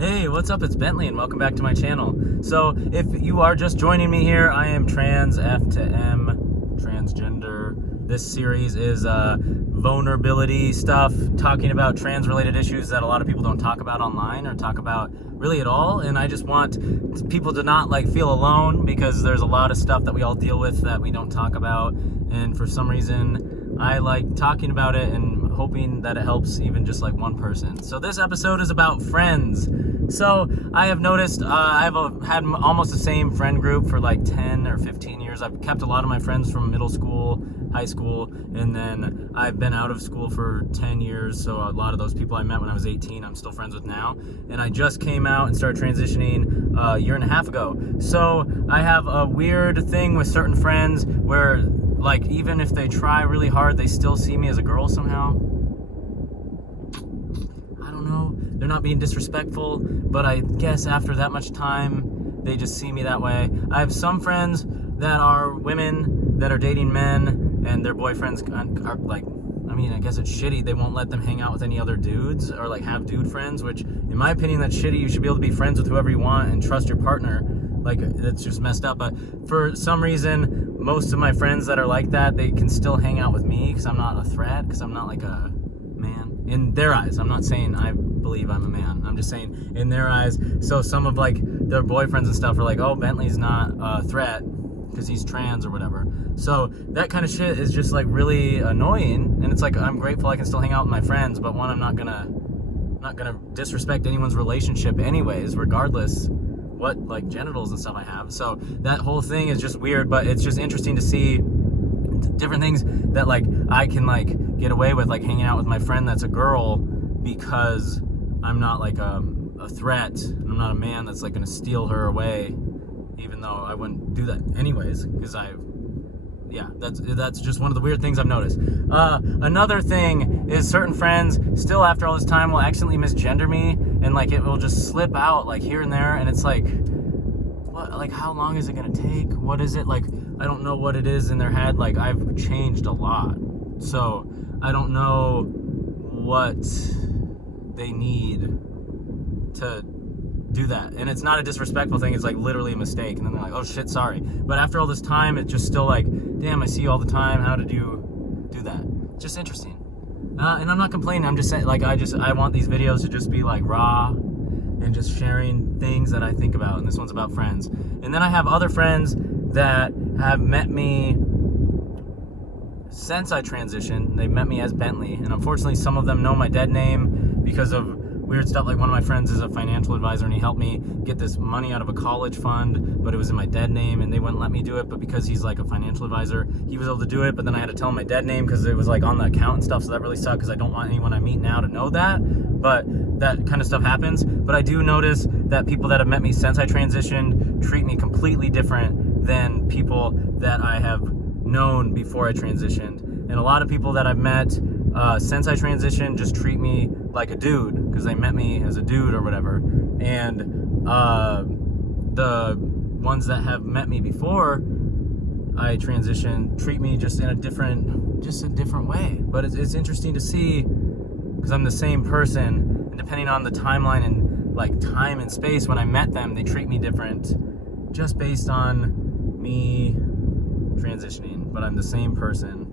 Hey, what's up? It's Bentley and welcome back to my channel. So if you are just joining me here, I am trans F to M, transgender. This series is vulnerability stuff, talking about trans related issues that a lot of people don't talk about online or talk about really at all. And I just want people to not feel alone, because there's a lot of stuff that we all deal with that we don't talk about. And for some reason, I like talking about it and hoping that it helps even just one person. So this episode is about friends. So I have noticed I've had almost the same friend group for 10 or 15 years. I've kept a lot of my friends from middle school, high school, and then I've been out of school for 10 years. So a lot of those people I met when I was 18, I'm still friends with now. And I just came out and started transitioning a year and a half ago. So I have a weird thing with certain friends where even if they try really hard, they still see me as a girl somehow. I don't know. They're not being disrespectful, but I guess after that much time, they just see me that way. I have some friends that are women that are dating men, and their boyfriends are I guess it's shitty. They won't let them hang out with any other dudes or have dude friends, which in my opinion, that's shitty. You should be able to be friends with whoever you want and trust your partner. That's just messed up. But for some reason, most of my friends that are like that, they can still hang out with me because I'm not a threat, because I'm not a man in their eyes. I'm not saying I believe I'm a man. I'm just saying in their eyes. So some of their boyfriends and stuff are oh, Bentley's not a threat because he's trans or whatever. So that kind of shit is just really annoying. And it's I'm grateful I can still hang out with my friends, but one, I'm not gonna disrespect anyone's relationship anyways, regardless what genitals and stuff I have. So that whole thing is just weird, but it's just interesting to see different things that I can get away with, hanging out with my friend that's a girl, because I'm not a threat. I'm not a man that's gonna steal her away, even though I wouldn't do that anyways, because that's just one of the weird things I've noticed. Another thing is certain friends still after all this time will accidentally misgender me, and it will just slip out here and there, and it's what, how long is it gonna take? What is it? I don't know what it is in their head. I've changed a lot, so I don't know what they need to do that. And it's not a disrespectful thing, it's literally a mistake, and then they're oh shit, sorry. But after all this time, it's just still damn, I see you all the time, how did you do that? It's just interesting. And I'm not complaining, I'm just saying I want these videos to just be raw and just sharing things that I think about, and this one's about friends. And then I have other friends that have met me since I transitioned. They met me as Bentley, and unfortunately some of them know my dead name because of weird stuff. One of my friends is a financial advisor, and he helped me get this money out of a college fund, but it was in my dead name, and they wouldn't let me do it. But because he's a financial advisor, he was able to do it. But then I had to tell him my dead name because it was on the account and stuff, so that really sucked, because I don't want anyone I meet now to know that. But that kind of stuff happens. But I do notice that people that have met me since I transitioned treat me completely different than people that I have known before I transitioned. And a lot of people that I've met since I transitioned just treat me like a dude because they met me as a dude or whatever. And the ones that have met me before I transitioned treat me just in a different way. But it's interesting to see, because I'm the same person, and depending on the timeline and time and space when I met them, they treat me different just based on me transitioning. But I'm the same person.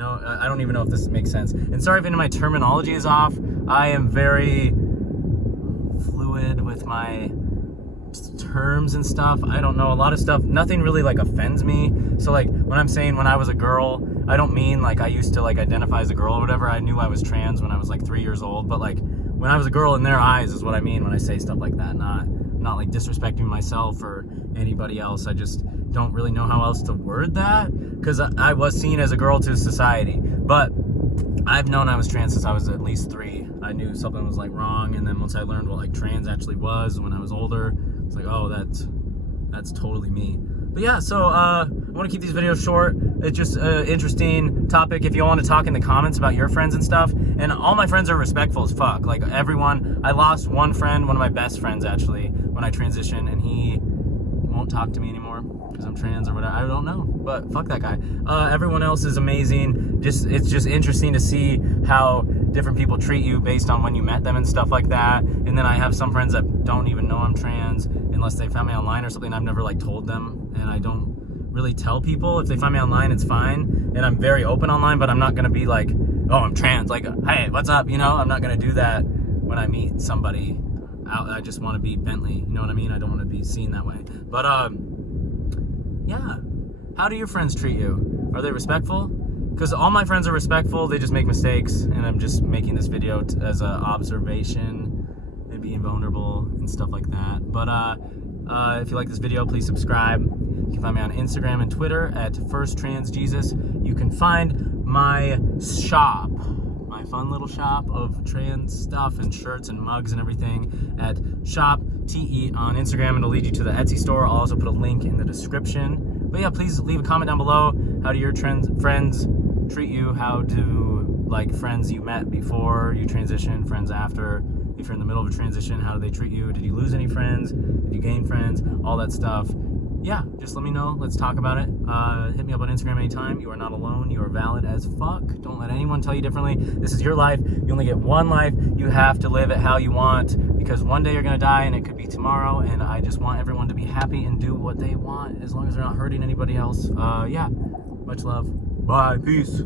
I don't even know if this makes sense. And sorry if any of my terminology is off. I am very fluid with my terms and stuff. I don't know, a lot of stuff, nothing really offends me. So when I'm saying when I was a girl, I don't mean I used to identify as a girl or whatever. I knew I was trans when I was 3 years old, but when I was a girl in their eyes is what I mean when I say stuff like that. Not disrespecting myself or anybody else. I just don't really know how else to word that, because I was seen as a girl to society. But I've known I was trans since I was at least 3. I knew something was wrong, and then once I learned what trans actually was when I was older, it's oh, that's totally me. But yeah, so I want to keep these videos short. It's just an interesting topic. If you want to talk in the comments about your friends and stuff, and all my friends are respectful as fuck. Everyone, I lost one friend, one of my best friends actually, when I transitioned, and he won't talk to me anymore because I'm trans or whatever. I don't know, but fuck that guy. Everyone else is amazing. It's just interesting to see how different people treat you based on when you met them and stuff like that. And then I have some friends that don't even know I'm trans unless they found me online or something. I've never like told them, and I don't really tell people. If they find me online, it's fine, and I'm very open online, but I'm not gonna be like, oh, I'm trans, like, hey, what's up, you know? I'm not gonna do that when I meet somebody. I just want to be Bentley, you know what I mean? I don't want to be seen that way. But yeah, how do your friends treat you? Are they respectful? Because all my friends are respectful, they just make mistakes, and I'm just making this video as an observation and being vulnerable and stuff like that. But if you like this video, please subscribe. You can find me on Instagram and Twitter at FirstTransJesus. You can find my shop, my fun little shop of trans stuff and shirts and mugs and everything at shop.te on Instagram, and it'll lead you to the Etsy store. I'll also put a link in the description. But yeah, please leave a comment down below. How do your friends treat you? How do like friends you met before you transition, friends after? If you're in the middle of a transition, how do they treat you? Did you lose any friends? Did you gain friends? All that stuff. Yeah, just let me know. Let's talk about it. Hit me up on Instagram anytime. You are not alone. You are valid as fuck. Don't let anyone tell you differently. This is your life. You only get one life. You have to live it how you want, because one day you're going to die, and it could be tomorrow, and I just want everyone to be happy and do what they want as long as they're not hurting anybody else. Yeah, much love. Bye. Peace.